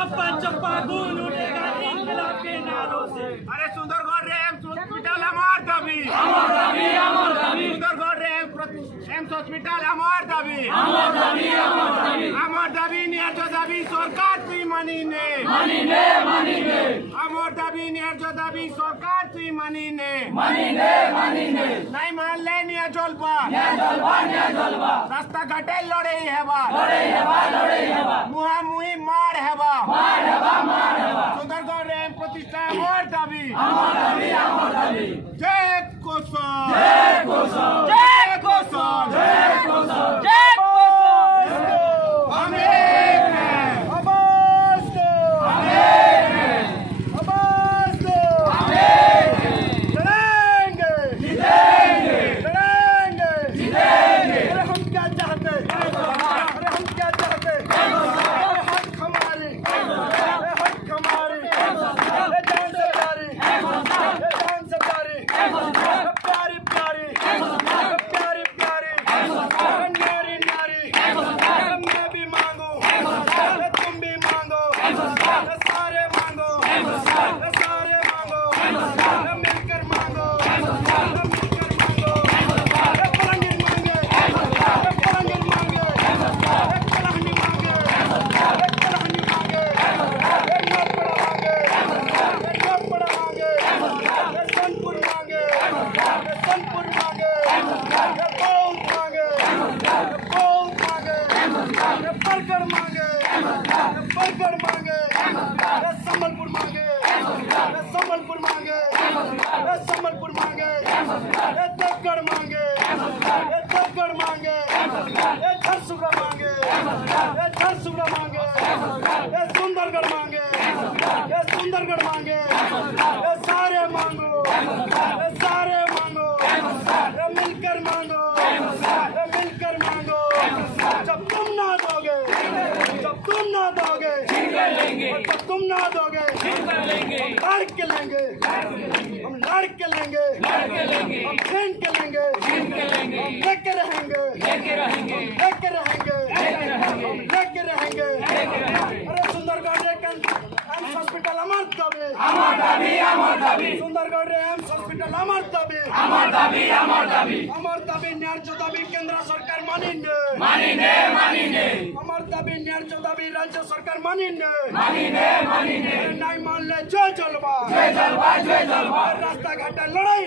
चप्पा चप्पा गूंज उठेगा इंकलाब के नारों से। अरे सुंदरगढ़ रे एम्स हॉस्पिटल हमार दाबी, सुंदरगढ़ रे एम्स हॉस्पिटल हमार दाबी, আমার দাবি ন্যায্য দাবি সরকার তুই মানি নে, আমার দাবি ন্যায্য দাবি সরকার তুই মানি নে, নাই মানলে নিয়ে চলবা রাস্তাঘাটে লড়াই হেবা, মুহামুহি মার হেবা, সুন্দরগড় রে প্রতিষ্ঠা আমার দাবি, জয় কোসল, জয় কোসল, संबलपुर मांगे, संबलपुर मांगे, संबलपुर मांगे, देवगढ़ मांगे, देवगढ़ मांगे, झरसुगड़ा मांगे, झरसुगड़ा मांगे, सुंदरगढ़ मांगे, सुंदरगढ़ मांगे, सारे मांगो, सारे मांगो, मिलकर मांगो, मिलकर मांगो। जब तुम ना दोगे, जब तुम ना दोगे, जब तुम ना दोगे, हम लड़ के लेंगे, हम लड़ के लेंगे, हम छीन के लेंगे, हम लेके रहेंगे, लेके रहेंगे, हम लेके रहेंगे। अरे सुंदरगढ़ रे एम्स हॉस्पिटल हमार दाबी, सुंदरगढ़ रे एम्स हॉस्पिटल हमार दाबी, আমার দাবি ন্যায্য দাবি কেন্দ্র সরকার মানি নে, আমার দাবি ন্যায্য দাবি রাজ্য সরকার মানি নে, নাই মানলে জয় জলবা, রাস্তাঘাটে লড়াই